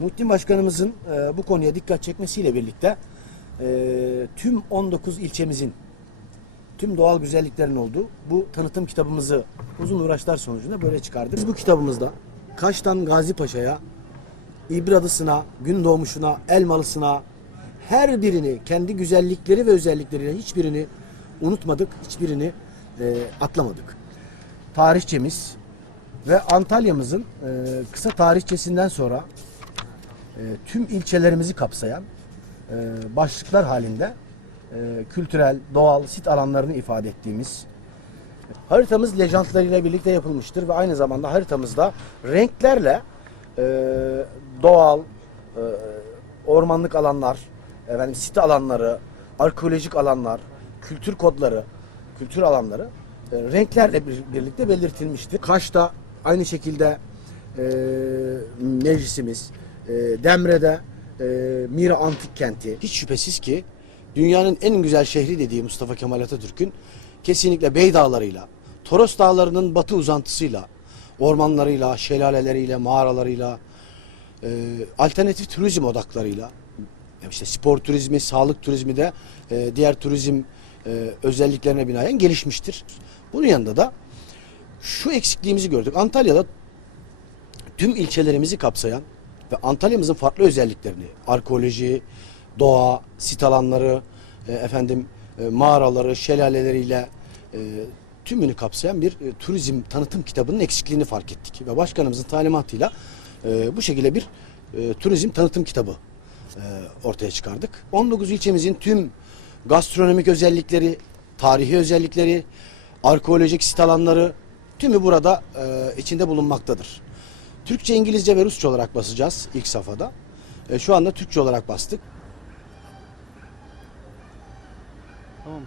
Muhittin Başkanımızın e, bu konuya dikkat çekmesiyle birlikte e, tüm 19 ilçemizin tüm doğal güzelliklerin olduğu bu tanıtım kitabımızı uzun uğraşlar sonucunda böyle çıkardık. Biz bu kitabımızda Kaş'tan Gazi Paşa'ya, İbradısına, Gündoğmuş'una, Elmalısına her birini kendi güzellikleri ve özellikleriyle hiçbirini unutmadık, hiçbirini e, atlamadık. Tarihçemiz ve Antalya'mızın e, kısa tarihçesinden sonra tüm ilçelerimizi kapsayan e, başlıklar halinde e, kültürel, doğal sit alanlarını ifade ettiğimiz haritamız lejantlarıyla birlikte yapılmıştır ve aynı zamanda haritamızda renklerle e, doğal, e, ormanlık alanlar, efendim sit alanları, arkeolojik alanlar, kültür kodları, kültür alanları e, renklerle bir- birlikte belirtilmiştir. Kaş'ta aynı şekilde e, meclisimiz, e, Demre'de e, Mira Antik Kenti. Hiç şüphesiz ki dünyanın en güzel şehri dediği Mustafa Kemal Atatürk'ün kesinlikle Bey Dağları'yla, Toros Dağları'nın batı uzantısıyla, ormanlarıyla, şelaleleriyle, mağaralarıyla, e, alternatif turizm odaklarıyla, işte spor turizmi, sağlık turizmi de e, diğer turizm özelliklerine binaen gelişmiştir. Bunun yanında da şu eksikliğimizi gördük. Antalya'da tüm ilçelerimizi kapsayan ve Antalya'mızın farklı özelliklerini, arkeoloji, doğa, sit alanları, e, efendim e, mağaraları, şelaleleriyle e, tümünü kapsayan bir e, turizm tanıtım kitabının eksikliğini fark ettik. Ve başkanımızın talimatıyla e, bu şekilde bir e, turizm tanıtım kitabı e, ortaya çıkardık. 19 ilçemizin tüm gastronomik özellikleri, tarihi özellikleri, arkeolojik sit alanları tümü burada e, içinde bulunmaktadır. Türkçe, İngilizce ve Rusça olarak basacağız ilk safhada. E, şu anda Türkçe olarak bastık. Tamam?